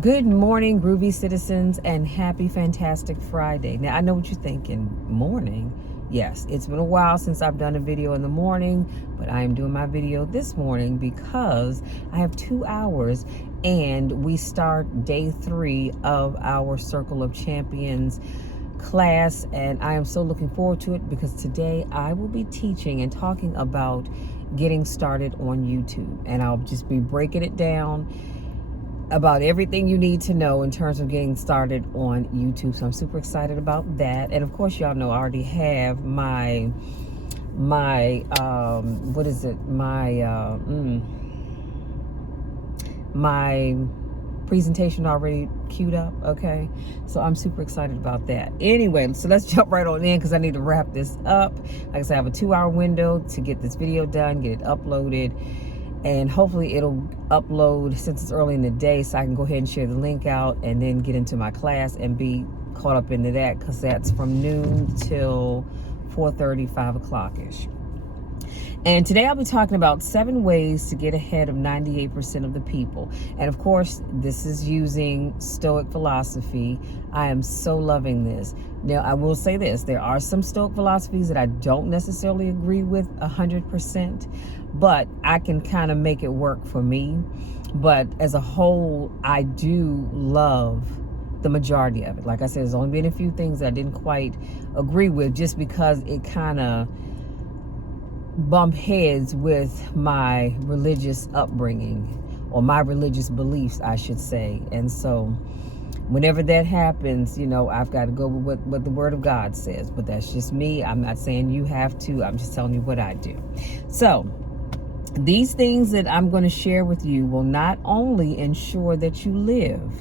Good morning, groovy citizens, and happy fantastic Friday. Now, I know what you're thinking. Morning? Yes, it's been a while since I've done a video in the morning, but I am doing my video this morning because I have 2 hours and we start day 3 of our Circle of Champions class, and I am so looking forward to it because today I will be teaching and talking about getting started on YouTube, and I'll just be breaking it down about everything you need to know in terms of getting started on YouTube. So I'm super excited about that. And of course, y'all know I already have my what is it? My presentation already queued up. Okay, so I'm super excited about that. Anyway, so let's jump right on in because I need to wrap this up. Like I said, I have a 2-hour window to get this video done, get it uploaded, and hopefully it'll upload since it's early in the day, so I can go ahead and share the link out and then get into my class and be caught up into that, because that's from noon till 4:30, 5 o'clock-ish. And today I'll be talking about 7 ways to get ahead of 98% of the people. And of course, this is using Stoic philosophy. I am so loving this. Now, I will say this. There are some Stoic philosophies that I don't necessarily agree with 100%, but I can kind of make it work for me. But as a whole, I do love the majority of it. Like I said, there's only been a few things that I didn't quite agree with, just because it kind of bump heads with my religious upbringing, or my religious beliefs, I should say. And so whenever that happens, you know, I've got to go with what the Word of God says. But that's just me. I'm not saying you have to. I'm just telling you what I do. So these things that I'm going to share with you will not only ensure that you live,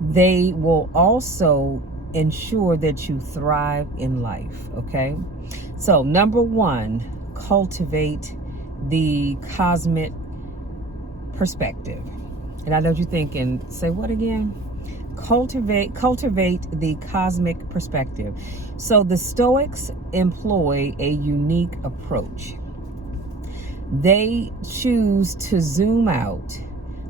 they will also ensure that you thrive in life. Okay, so number 1, cultivate the cosmic perspective. And I know what you're thinking, say what again? Cultivate the cosmic perspective. So the Stoics employ a unique approach. They choose to zoom out,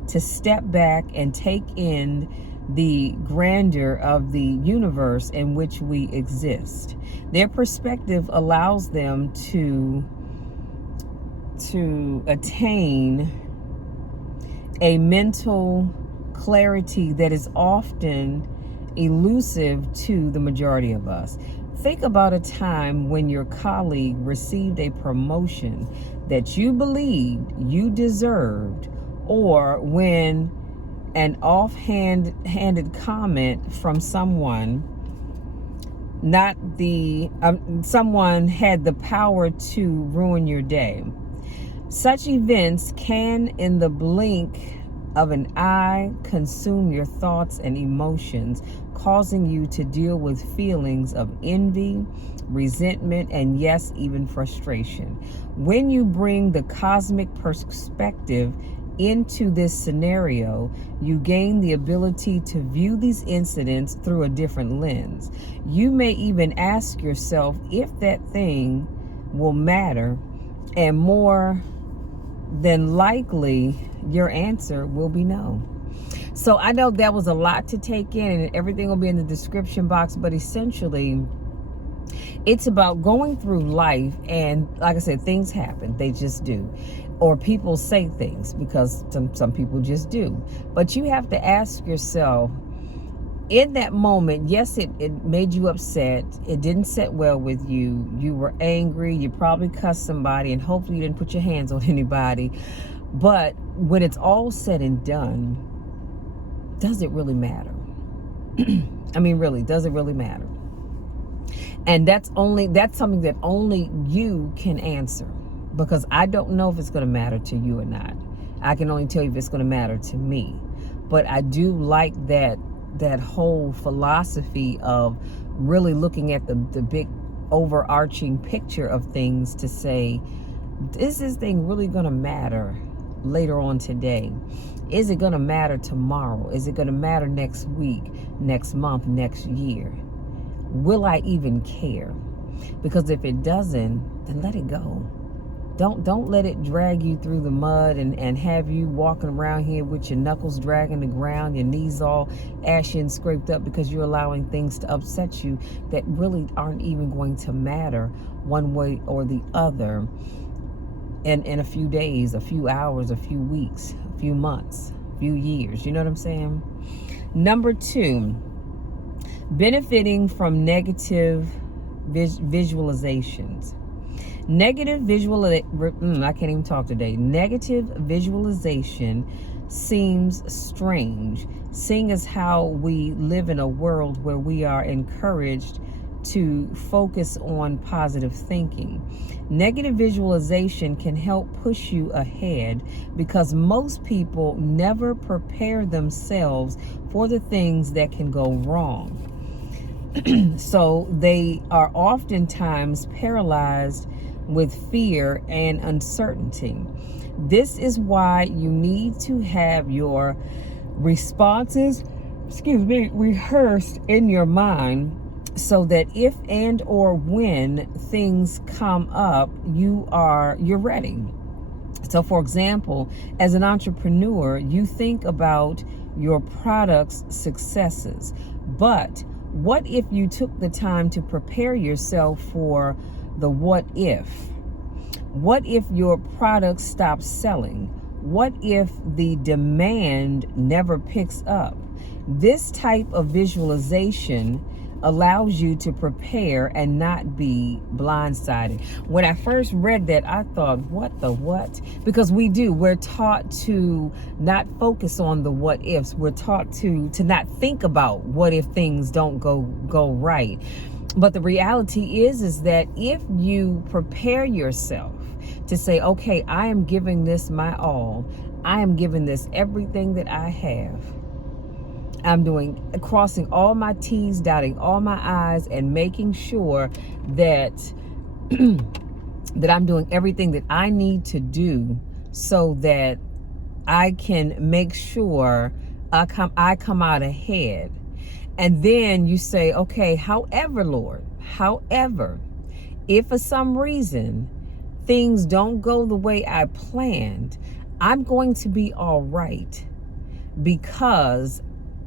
to step back and take in the grandeur of the universe in which we exist. Their perspective allows them to attain a mental clarity that is often elusive to the majority of us. Think about a time when your colleague received a promotion that you believed you deserved, or when an offhanded comment from someone someone had the power to ruin your day. Such events can, in the blink of an eye, consume your thoughts and emotions, causing you to deal with feelings of envy, resentment, and yes, even frustration. When you bring the cosmic perspective into this scenario, you gain the ability to view these incidents through a different lens. You may even ask yourself if that thing will matter, and more than likely your answer will be no. So I know that was a lot to take in, and everything will be in the description box, but essentially it's about going through life, and like I said, things happen, they just do. Or people say things, because some people just do. But you have to ask yourself, in that moment, yes, it made you upset. It didn't sit well with you. You were angry. You probably cussed somebody, and hopefully you didn't put your hands on anybody. But when it's all said and done, does it really matter? I mean, really, does it really matter? And that's something that only you can answer, because I don't know if it's going to matter to you or not. I can only tell you if it's going to matter to me. But I do like that whole philosophy of really looking at the big overarching picture of things, to say, is this thing really going to matter later on today? Is it going to matter tomorrow? Is it going to matter next week, next month, next year? Will I even care? Because if it doesn't, then let it go. Don't let it drag you through the mud and have you walking around here with your knuckles dragging the ground, your knees all ashy and scraped up because you're allowing things to upset you that really aren't even going to matter one way or the other in a few days, a few hours, a few weeks, a few months, a few years. You know what I'm saying? Number 2, benefiting from negative visualizations. Negative I can't even talk today. Negative visualization seems strange, seeing as how we live in a world where we are encouraged to focus on positive thinking. Negative visualization can help push you ahead because most people never prepare themselves for the things that can go wrong. So they are oftentimes paralyzed with fear and uncertainty. This is why you need to have your responses, rehearsed in your mind so that if and or when things come up, you're ready. So for example, as an entrepreneur, you think about your product's successes, but what if you took the time to prepare yourself for the what if? What if your product stops selling? What if the demand never picks up? This type of visualization allows you to prepare and not be blindsided. When I first read that, I thought, what the what? Because we're taught to not focus on the what ifs. We're taught to not think about what if things don't go right. But the reality is that if you prepare yourself to say, okay, I am giving this my all. I am giving this everything that I have. I'm crossing all my T's, dotting all my I's, and making sure that that I'm doing everything that I need to do so that I can make sure I come out ahead. And then you say, okay, however, Lord, if for some reason things don't go the way I planned, I'm going to be all right because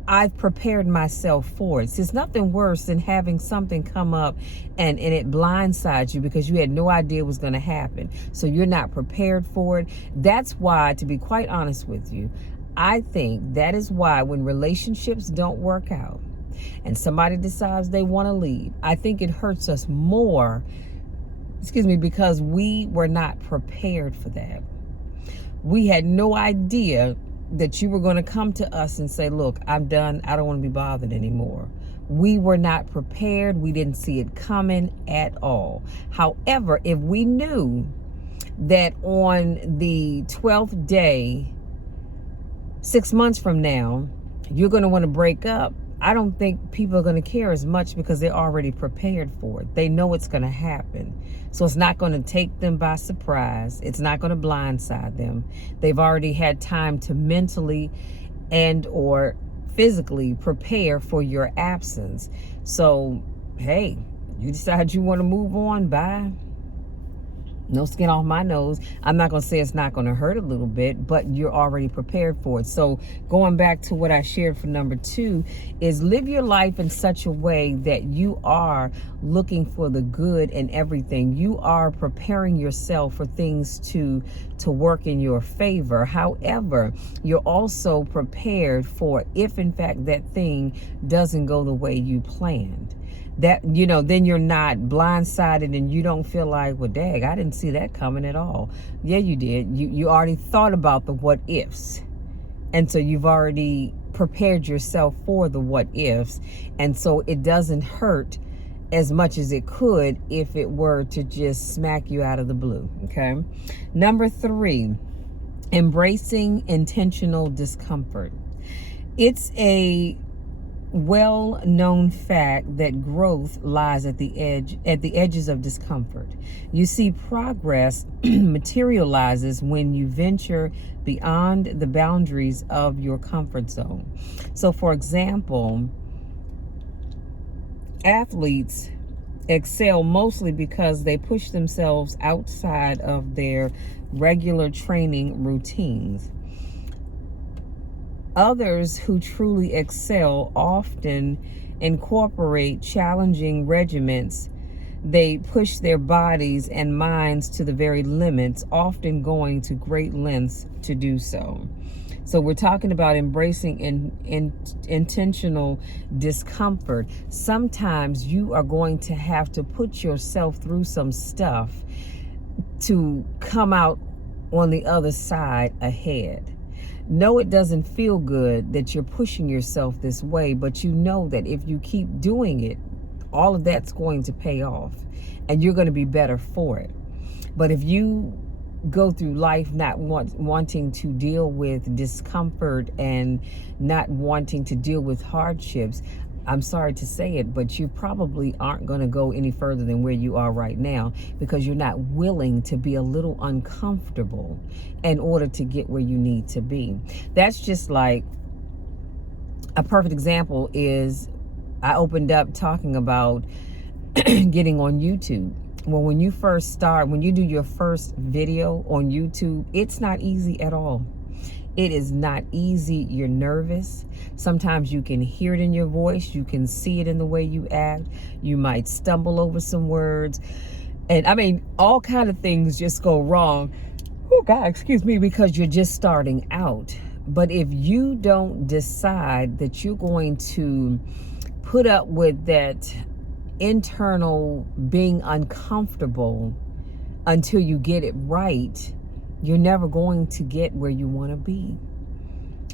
I've prepared myself for it. There's nothing worse than having something come up and it blindsides you because you had no idea it was going to happen. So you're not prepared for it. That's why, to be quite honest with you, I think that is why when relationships don't work out and somebody decides they want to leave, I think it hurts us more, because we were not prepared for that. We had no idea that you were going to come to us and say, look, I'm done. I don't want to be bothered anymore. We were not prepared. We didn't see it coming at all. However, if we knew that on the 12th day, 6 months from now, you're going to want to break up, I don't think people are going to care as much because they're already prepared for it. They know it's going to happen. So it's not going to take them by surprise. It's not going to blindside them. They've already had time to mentally and or physically prepare for your absence. So, hey, you decide you want to move on, bye. No skin off my nose. I'm not going to say it's not going to hurt a little bit, but you're already prepared for it. So going back to what I shared for number 2 is live your life in such a way that you are looking for the good in everything. You are preparing yourself for things to work in your favor. However, you're also prepared for if in fact that thing doesn't go the way you planned. That, then you're not blindsided and you don't feel like, well, dang, I didn't see that coming at all. Yeah, you did. You already thought about the what ifs. And so you've already prepared yourself for the what ifs. And so it doesn't hurt as much as it could if it were to just smack you out of the blue. Okay. Number 3, embracing intentional discomfort. It's a well-known fact that growth lies at the edges of discomfort. You see, progress materializes when you venture beyond the boundaries of your comfort zone. So for example, athletes excel mostly because they push themselves outside of their regular training routines. Others who truly excel often incorporate challenging regimens. They push their bodies and minds to the very limits, often going to great lengths to do so. So we're talking about embracing intentional discomfort. Sometimes you are going to have to put yourself through some stuff to come out on the other side ahead. No, it doesn't feel good that you're pushing yourself this way, but you know that if you keep doing it, all of that's going to pay off and you're going to be better for it. But if you go through life not wanting to deal with discomfort and not wanting to deal with hardships, I'm sorry to say it, but you probably aren't going to go any further than where you are right now, because you're not willing to be a little uncomfortable in order to get where you need to be. That's just like a perfect example is I opened up talking about getting on YouTube. Well, when you first start, when you do your first video on YouTube, it's not easy at all. It is not easy. You're nervous. Sometimes you can hear it in your voice. You can see it in the way you act. You might stumble over some words. And I mean, all kind of things just go wrong. Oh God, excuse me, because you're just starting out. But if you don't decide that you're going to put up with that internal being uncomfortable until you get it right, you're never going to get where you want to be,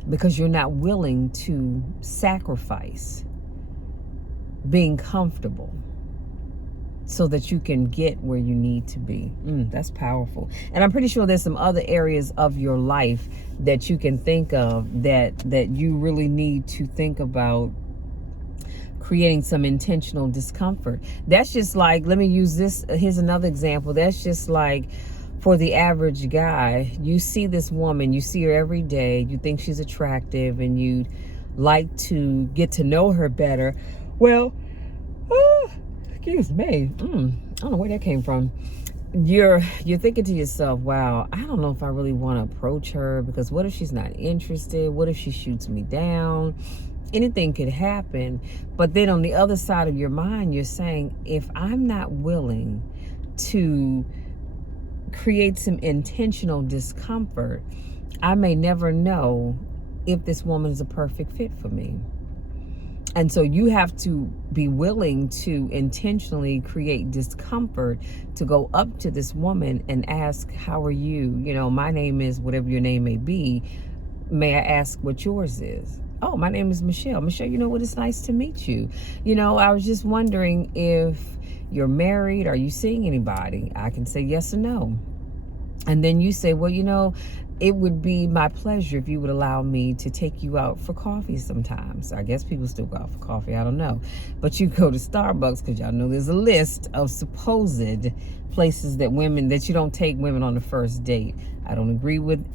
because you're not willing to sacrifice being comfortable so that you can get where you need to be. That's powerful. And I'm pretty sure there's some other areas of your life that you can think of that you really need to think about creating some intentional discomfort. That's just like, let me use this. Here's another example. That's just like, for the average guy, you see this woman, you see her every day, you think she's attractive and you'd like to get to know her better. Well, excuse me, I don't know where that came from. You're thinking to yourself, wow, I don't know if I really want to approach her, because what if she's not interested? What if she shoots me down? Anything could happen. But then on the other side of your mind, you're saying, if I'm not willing to create some intentional discomfort, I may never know if this woman is a perfect fit for me. And so you have to be willing to intentionally create discomfort to go up to this woman and ask, how are you? You know, my name is whatever your name may be. May I ask what yours is? Oh, my name is Michelle. Michelle, you know what? It's nice to meet you. You know, I was just wondering if you're married. Are you seeing anybody? I can say yes or no. And then you say, well, you know, it would be my pleasure if you would allow me to take you out for coffee sometimes. I guess people still go out for coffee. I don't know. But you go to Starbucks, because y'all know there's a list of supposed places that you don't take women on the first date. I don't agree with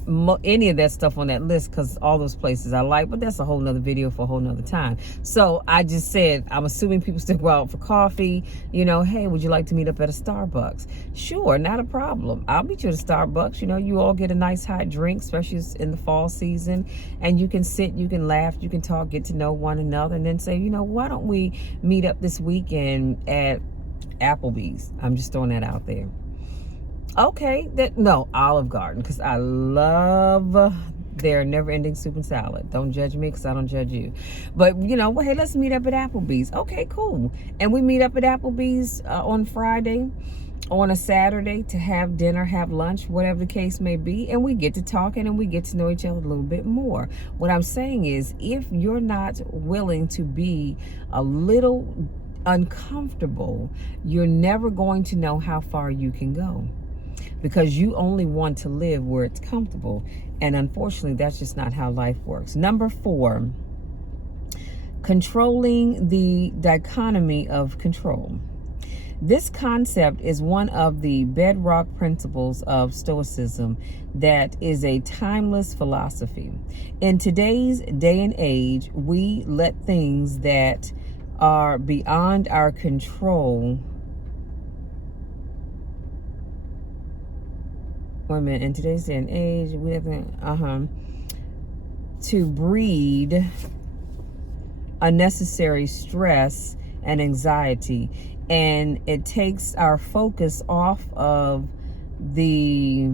any of that stuff on that list, because all those places I like, but that's a whole nother video for a whole nother time. So I just said, I'm assuming people still go out for coffee. You know, hey, would you like to meet up at a Starbucks? Sure, not a problem. I'll meet you at a Starbucks. You know, you all get a nice hot drink, especially in the fall season, and you can sit, you can laugh, you can talk, get to know one another, and then say, you know, why don't we meet up this weekend at Applebee's? I'm just throwing that out there. Okay, Olive Garden, because I love their never-ending soup and salad. Don't judge me, because I don't judge you. But, you know, well, hey, let's meet up at Applebee's. Okay, cool. And we meet up at Applebee's on Friday, on a Saturday, to have dinner, have lunch, whatever the case may be. And we get to talking and we get to know each other a little bit more. What I'm saying is, if you're not willing to be a little uncomfortable, you're never going to know how far you can go, because you only want to live where it's comfortable. And unfortunately, that's just not how life works. Number 4, controlling the dichotomy of control. This concept is one of the bedrock principles of Stoicism that is a timeless philosophy. In today's day and age, we let things that are beyond our control women in today's day and age, we have to breed unnecessary stress and anxiety, and it takes our focus off of the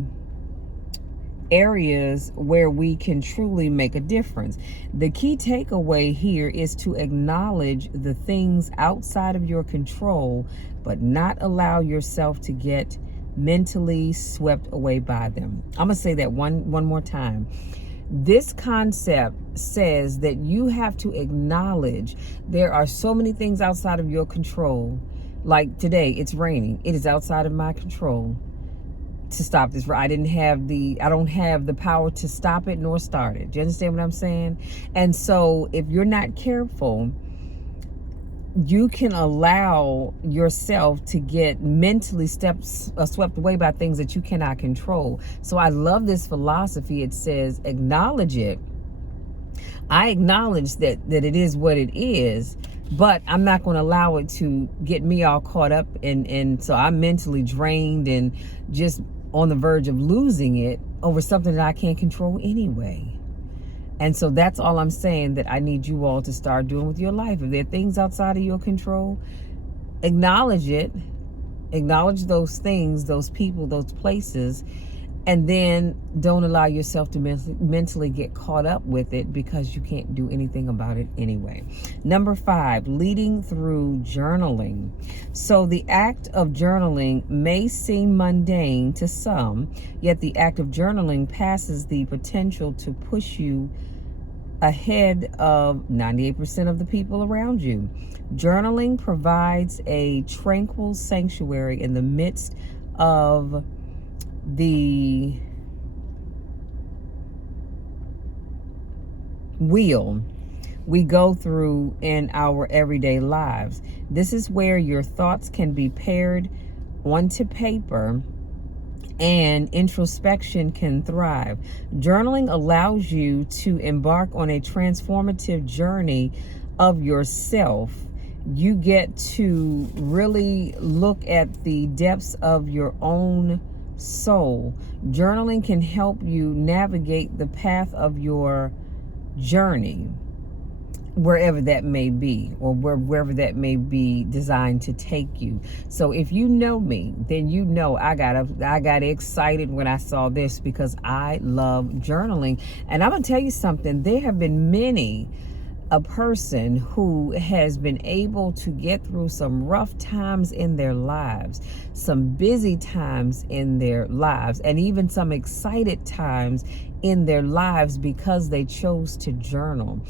areas where we can truly make a difference. The key takeaway here is to acknowledge the things outside of your control, but not allow yourself to get mentally swept away by them. I'm gonna say that one more time. This concept says that you have to acknowledge there are so many things outside of your control. Like today, it's raining. It is outside of my control to stop this. I don't have the power to stop it nor start it. Do you understand what I'm saying? And so if you're not careful, you can allow yourself to get mentally swept away by things that you cannot control. So I love this philosophy. It says, acknowledge it. I acknowledge that it is what it is, but I'm not going to allow it to get me all caught up. And so I'm mentally drained and just on the verge of losing it over something that I can't control anyway. And so that's all I'm saying that I need you all to start doing with your life. If there are things outside of your control, acknowledge it. Acknowledge those things, those people, those places, and then don't allow yourself to mentally get caught up with it because you can't do anything about it anyway. Number 5, leading through journaling. So the act of journaling may seem mundane to some, yet the act of journaling passes the potential to push you ahead of 98% of the people around you. Journaling provides a tranquil sanctuary in the midst of the wheel we go through in our everyday lives. This is where your thoughts can be paired onto paper and introspection can thrive. Journaling allows you to embark on a transformative journey of yourself. You get to really look at the depths of your own soul. Journaling can help you navigate the path of your journey, wherever that may be, or wherever that may be designed to take you. So if you know me, then you know I got excited when I saw this because I love journaling. And I'm gonna tell you something, there have been many a person who has been able to get through some rough times in their lives, some busy times in their lives, and even some excited times in their lives because they chose to journal.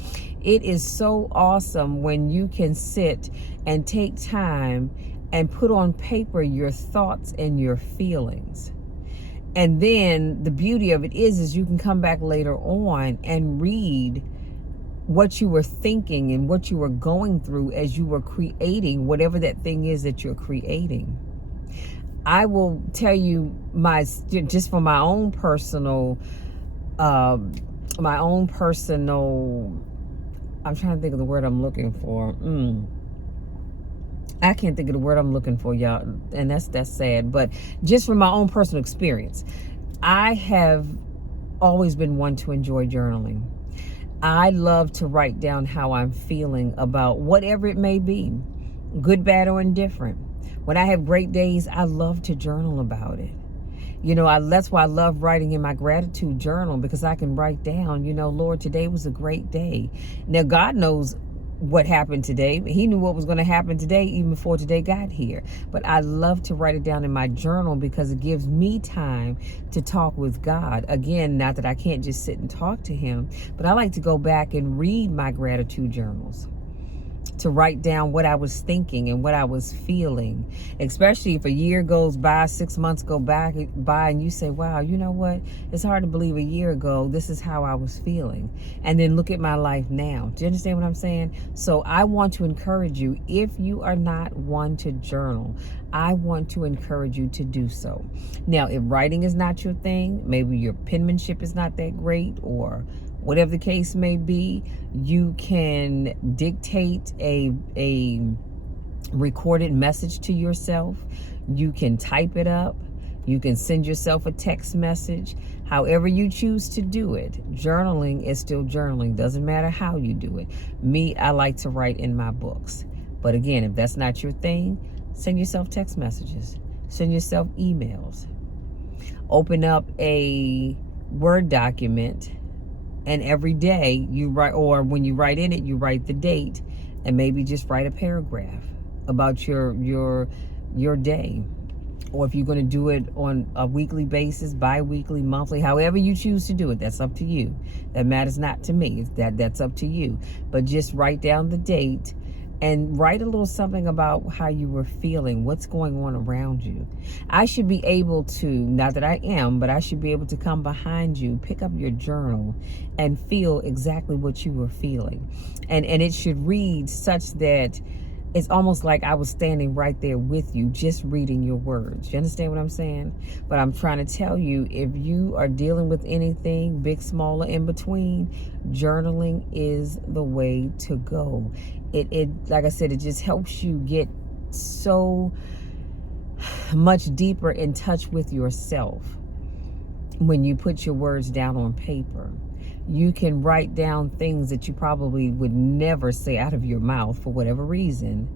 It is so awesome when you can sit and take time and put on paper your thoughts and your feelings. And then the beauty of it is you can come back later on and read what you were thinking and what you were going through as you were creating whatever that thing is that you're creating. I will tell you just from my own personal, I'm trying to think of the word I'm looking for. I can't think of the word I'm looking for, y'all, and that's sad. But just from my own personal experience, I have always been one to enjoy journaling. I love to write down how I'm feeling about whatever it may be, good, bad, or indifferent. When I have great days, I love to journal about it. That's why I love writing in my gratitude journal, because I can write down, Lord, today was a great day. Now, God knows what happened today. He knew what was going to happen today even before today got here. But I love to write it down in my journal because it gives me time to talk with God. Again, not that I can't just sit and talk to him, but I like to go back and read my gratitude journals, to write down what I was thinking and what I was feeling, especially if a year goes by, 6 months go by and you say, wow, you know what? It's hard to believe a year ago, this is how I was feeling. And then look at my life now. Do you understand what I'm saying? So I want to encourage you, if you are not one to journal, I want to encourage you to do so. Now, if writing is not your thing, maybe your penmanship is not that great, or whatever the case may be, you can dictate a recorded message to yourself. You can type it up. You can send yourself a text message. However you choose to do it, journaling is still journaling. Doesn't matter how you do it. Me, I like to write in my books. But again, if that's not your thing, send yourself text messages. Send yourself emails. Open up a Word document, and every day you write, or when you write in it, you write the date, and maybe just write a paragraph about your day. Or if you're going to do it on a weekly basis, bi-weekly, monthly, however you choose to do it, that's up to you. That matters not to me. That's up to you. But just write down the date and write a little something about how you were feeling, what's going on around you. I should be able to, not that I am, but I should be able to come behind you, pick up your journal, and feel exactly what you were feeling. And it should read such that it's almost like I was standing right there with you, just reading your words. You understand what I'm saying? But I'm trying to tell you, if you are dealing with anything, big, small, or in between, journaling is the way to go. It like I said, it just helps you get so much deeper in touch with yourself when you put your words down on paper. You can write down things that you probably would never say out of your mouth for whatever reason.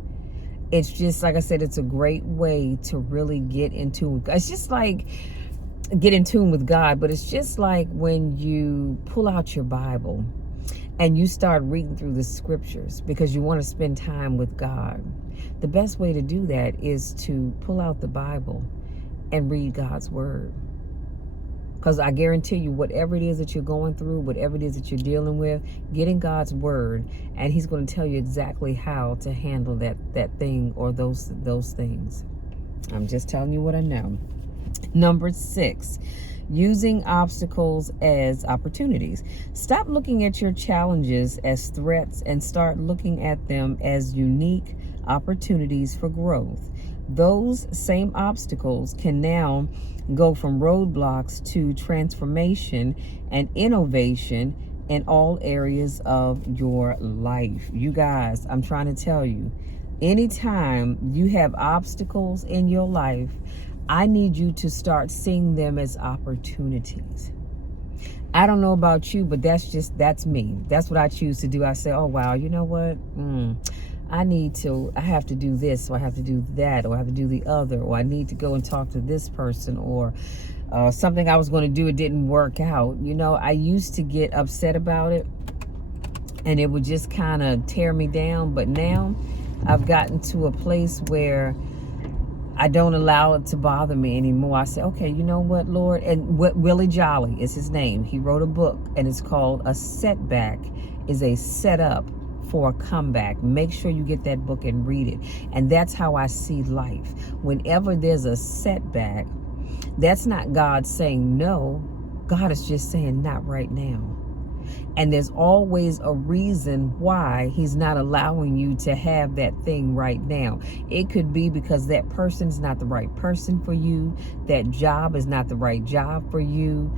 It's just, like I said, it's a great way to really get into, it's just like get in tune with God, but it's just like when you pull out your Bible and you start reading through the scriptures because you want to spend time with God. The best way to do that is to pull out the Bible and read God's word. Because I guarantee you, whatever it is that you're going through, whatever it is that you're dealing with, get in God's word, and he's going to tell you exactly how to handle that thing or those things. I'm just telling you what I know. Number 6, using obstacles as opportunities. Stop looking at your challenges as threats and start looking at them as unique opportunities for growth. Those same obstacles can now go from roadblocks to transformation and innovation in all areas of your life. You guys, I'm trying to tell you, anytime you have obstacles in your life, I need you to start seeing them as opportunities. I don't know about you, but that's me. That's what I choose to do. I say, oh, wow, you know what? I have to do this, or I have to do that, or I have to do the other, or I need to go and talk to this person, or something I was going to do, it didn't work out. You know, I used to get upset about it, and it would just kind of tear me down. But now I've gotten to a place where I don't allow it to bother me anymore. I say, okay, you know what, Lord? And Willie Jolly is his name. He wrote a book, and it's called A Setback is a Setup for a Comeback. Make sure you get that book and read it. And that's how I see life. Whenever there's a setback, that's not God saying no. God is just saying not right now. And there's always a reason why he's not allowing you to have that thing right now. It could be because that person's not the right person for you. That job is not the right job for you.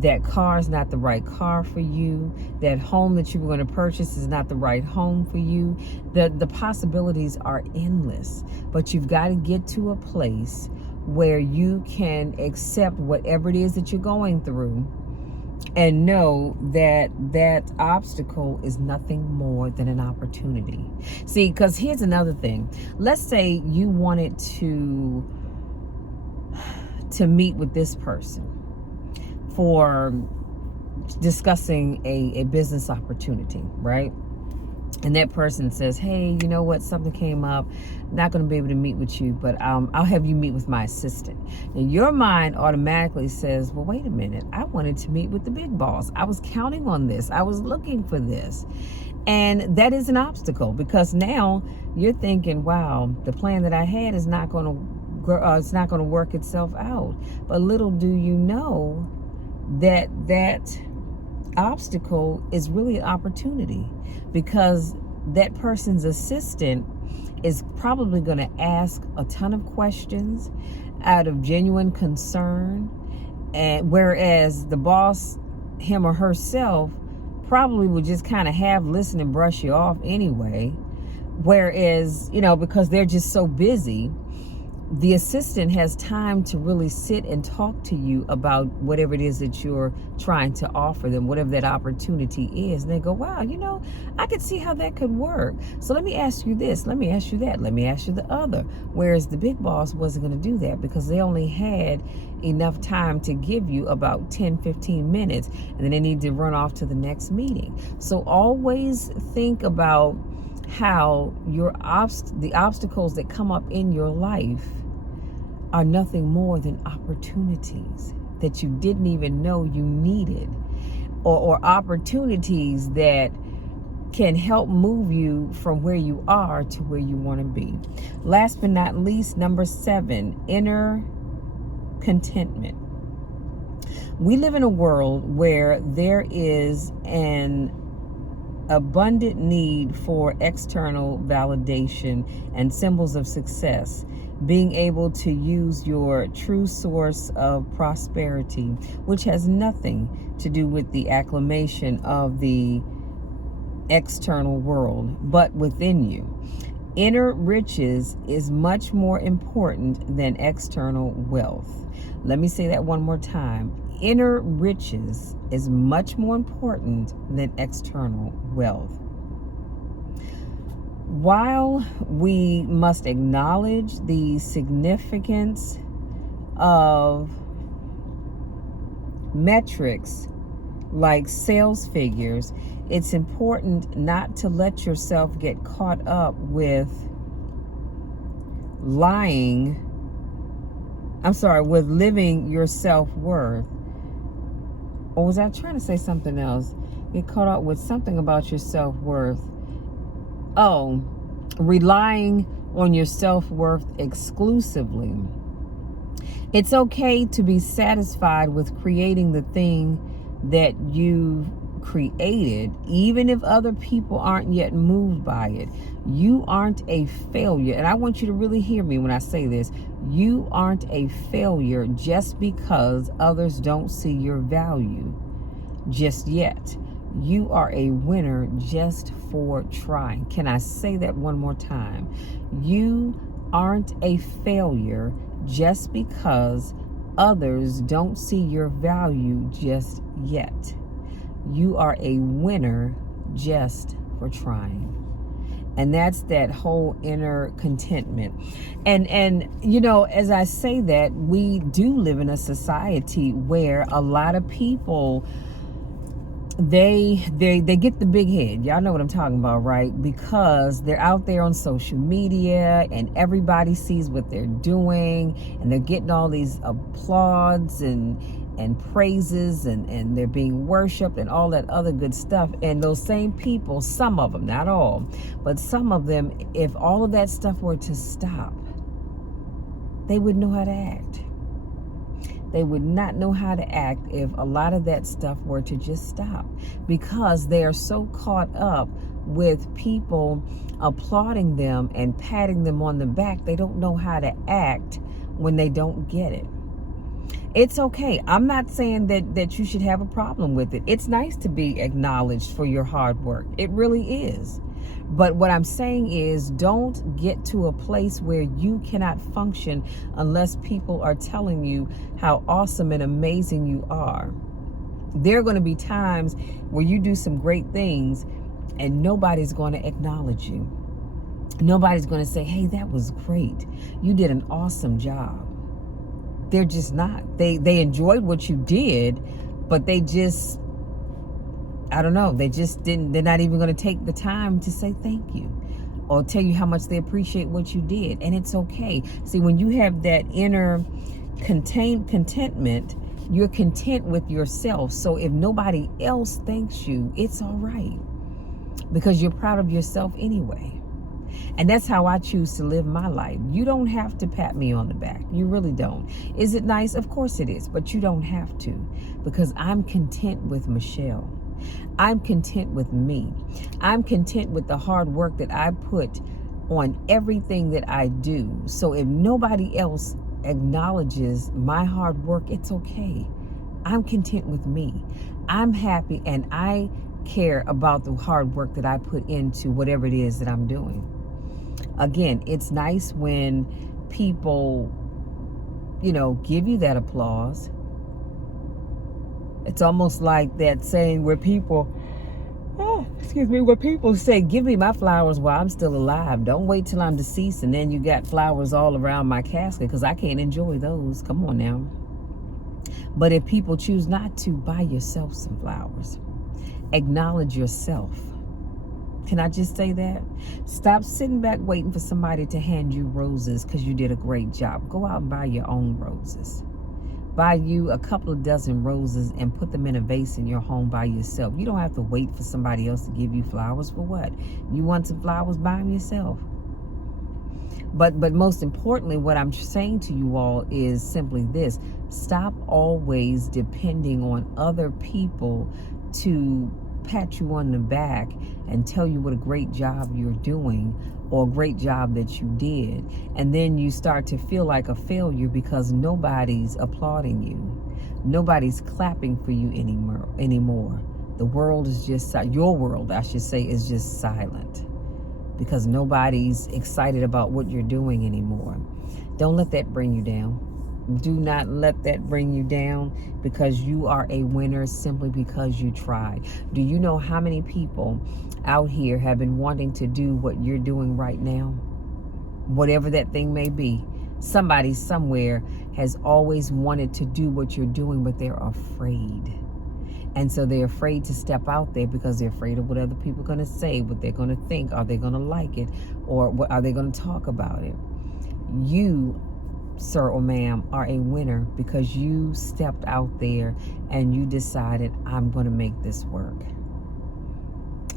That car is not the right car for you. That home that you were going to purchase is not the right home for you. The possibilities are endless. But you've got to get to a place where you can accept whatever it is that you're going through and know that that obstacle is nothing more than an opportunity. See, because here's another thing. Let's say you wanted to meet with this person for discussing a business opportunity, right? And that person says, hey, you know what, something came up, not going to be able to meet with you, but I'll have you meet with my assistant. And your mind automatically says, well, wait a minute, I wanted to meet with the big boss. I was counting on this. I was looking for this. And that is an obstacle, because now you're thinking, wow, the plan that I had is not going to work itself out. But little do you know that obstacle is really an opportunity, because that person's assistant is probably going to ask a ton of questions out of genuine concern, and whereas the boss, him or herself, probably would just kind of listen and brush you off anyway, whereas, you know, because they're just so busy, the assistant has time to really sit and talk to you about whatever it is that you're trying to offer them, whatever that opportunity is. And they go, wow, I could see how that could work. So let me ask you this, let me ask you that, let me ask you the other. Whereas the big boss wasn't going to do that because they only had enough time to give you about 10-15 minutes, and then they need to run off to the next meeting. So always think about how the obstacles that come up in your life are nothing more than opportunities that you didn't even know you needed, or opportunities that can help move you from where you are to where you want to be. Last but not least, number 7, inner contentment. We live in a world where there is an abundant need for external validation and symbols of success. Being able to use your true source of prosperity, which has nothing to do with the acclamation of the external world, but within you. Inner riches is much more important than external wealth. Let me say that one more time. Inner riches is much more important than external wealth. While we must acknowledge the significance of metrics like sales figures, it's important not to let yourself get caught up with with living your self-worth. Or was I trying to say something else? Get caught up with something about your self-worth. Oh, relying on your self-worth exclusively. It's okay to be satisfied with creating the thing that you've created, even if other people aren't yet moved by it. You aren't a failure. And I want you to really hear me when I say this. You aren't a failure just because others don't see your value just yet. You are a winner just for trying. Can I say that one more time? You aren't a failure just because others don't see your value just yet. You are a winner just for trying. And that's that whole inner contentment. And as I say that, we do live in a society where a lot of people, they get the big head. Y'all know what I'm talking about, right? Because they're out there on social media and everybody sees what they're doing, and they're getting all these applauds and praises, and they're being worshiped and all that other good stuff. And those same people, some of them, not all, but some of them, if all of that stuff were to stop, they wouldn't know how to act. They would not know how to act if a lot of that stuff were to just stop, because they are so caught up with people applauding them and patting them on the back. They don't know how to act when they don't get it. It's okay. I'm not saying that you should have a problem with it. It's nice to be acknowledged for your hard work. It really is. But what I'm saying is, don't get to a place where you cannot function unless people are telling you how awesome and amazing you are. There are going to be times where you do some great things and nobody's going to acknowledge you. Nobody's going to say, hey, that was great. You did an awesome job. They're just not. They enjoyed what you did, but they just, I don't know, they're not even going to take the time to say thank you or tell you how much they appreciate what you did. And it's okay. See, when you have that inner contentment, you're content with yourself. So if nobody else thanks you, it's all right, because you're proud of yourself anyway. And that's how I choose to live my life. You don't have to pat me on the back. You really don't. Is it nice? Of course it is, but you don't have to, because I'm content with Michelle. I'm content with me. I'm content with the hard work that I put on everything that I do. So if nobody else acknowledges my hard work, it's okay. I'm content with me. I'm happy, and I care about the hard work that I put into whatever it is that I'm doing. Again, it's nice when people, give you that applause. It's almost like that saying where people, where people say, give me my flowers while I'm still alive. Don't wait till I'm deceased and then you got flowers all around my casket, because I can't enjoy those. Come on now. But if people choose not to, buy yourself some flowers. Acknowledge yourself. Can I just say that? Stop sitting back waiting for somebody to hand you roses because you did a great job. Go out and buy your own roses. Buy you a couple of dozen roses and put them in a vase in your home by yourself. You don't have to wait for somebody else to give you flowers. For what? You want some flowers? Buy them yourself. But most importantly, what I'm saying to you all is simply this. Stop always depending on other people to pat you on the back and tell you what a great job you're doing, or a great job that you did, and then you start to feel like a failure because nobody's applauding you, nobody's clapping for you anymore. The world is just, your world I should say, is just silent because nobody's excited about what you're doing anymore. Don't let that bring you down. Do not let that bring you down, because you are a winner simply because you tried. Do you know how many people out here have been wanting to do what you're doing right now? Whatever that thing may be. Somebody somewhere has always wanted to do what you're doing, but they're afraid. And so they're afraid to step out there because they're afraid of what other people are going to say, what they're going to think. Are they going to like it? Or what are they going to talk about it? You, sir or ma'am, are a winner because you stepped out there and you decided, I'm going to make this work.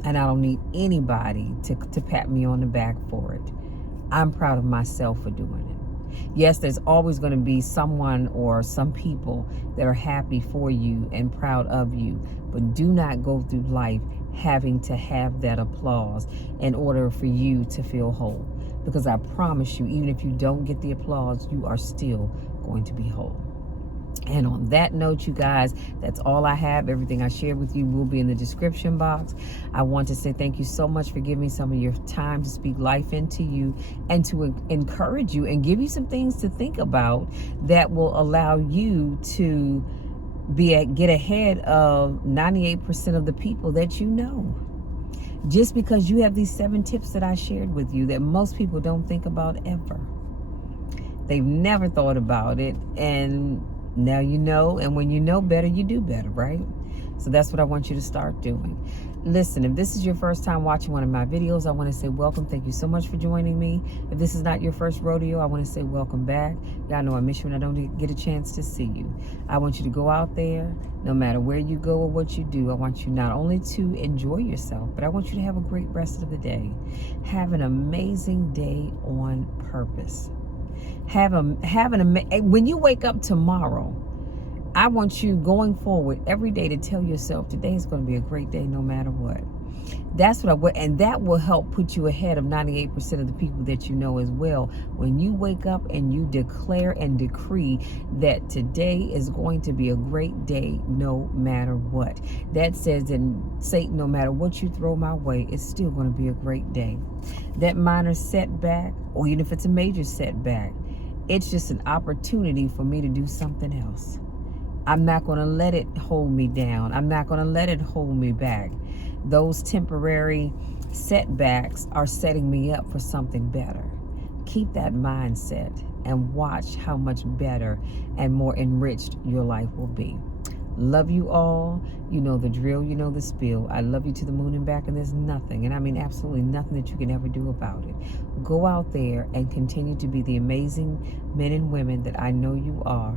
And I don't need anybody to pat me on the back for it. I'm proud of myself for doing it. Yes, there's always going to be someone or some people that are happy for you and proud of you, but do not go through life having to have that applause in order for you to feel whole. Because I promise you, even if you don't get the applause, you are still going to be whole. And on that note, you guys, that's all I have. Everything I shared with you will be in the description box. I want to say thank you so much for giving me some of your time to speak life into you and to encourage you and give you some things to think about that will allow you to get ahead of 98% of the people that you know. Just because you have these 7 tips that I shared with you that most people don't think about ever. They've never thought about it, and now you know, and when you know better, you do better, right? So that's what I want you to start doing. Listen, if this is your first time watching one of my videos, I want to say welcome. Thank you so much for joining me. If this is not your first rodeo, I want to say welcome back. Y'all know I miss you when I don't get a chance to see you. I want you to go out there, no matter where you go or what you do. I want you not only to enjoy yourself, but I want you to have a great rest of the day. Have an amazing day on purpose. When you wake up tomorrow, I want you going forward every day to tell yourself today is going to be a great day no matter what. That's what I would, and that will help put you ahead of 98% of the people that you know as well. When you wake up and you declare and decree that today is going to be a great day no matter what. That says, and Satan, no matter what you throw my way, it's still going to be a great day. That minor setback, or even if it's a major setback, it's just an opportunity for me to do something else. I'm not going to let it hold me down. I'm not going to let it hold me back. Those temporary setbacks are setting me up for something better. Keep that mindset and watch how much better and more enriched your life will be. Love you all. You know the drill, you know the spiel. I love you to the moon and back, and there's nothing, and I mean absolutely nothing that you can ever do about it. Go out there and continue to be the amazing men and women that I know you are.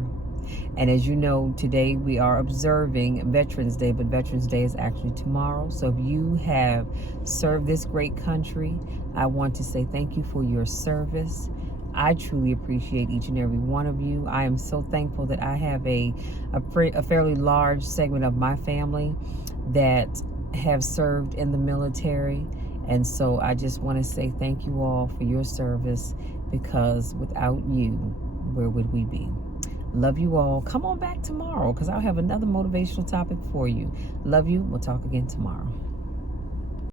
And as you know, today we are observing Veterans Day, but Veterans Day is actually tomorrow. So if you have served this great country, I want to say thank you for your service. I truly appreciate each and every one of you. I am so thankful that I have a fairly large segment of my family that have served in the military. And so I just want to say thank you all for your service, because without you, where would we be? Love you all. Come on back tomorrow, because I'll have another motivational topic for you. Love you. We'll talk again tomorrow.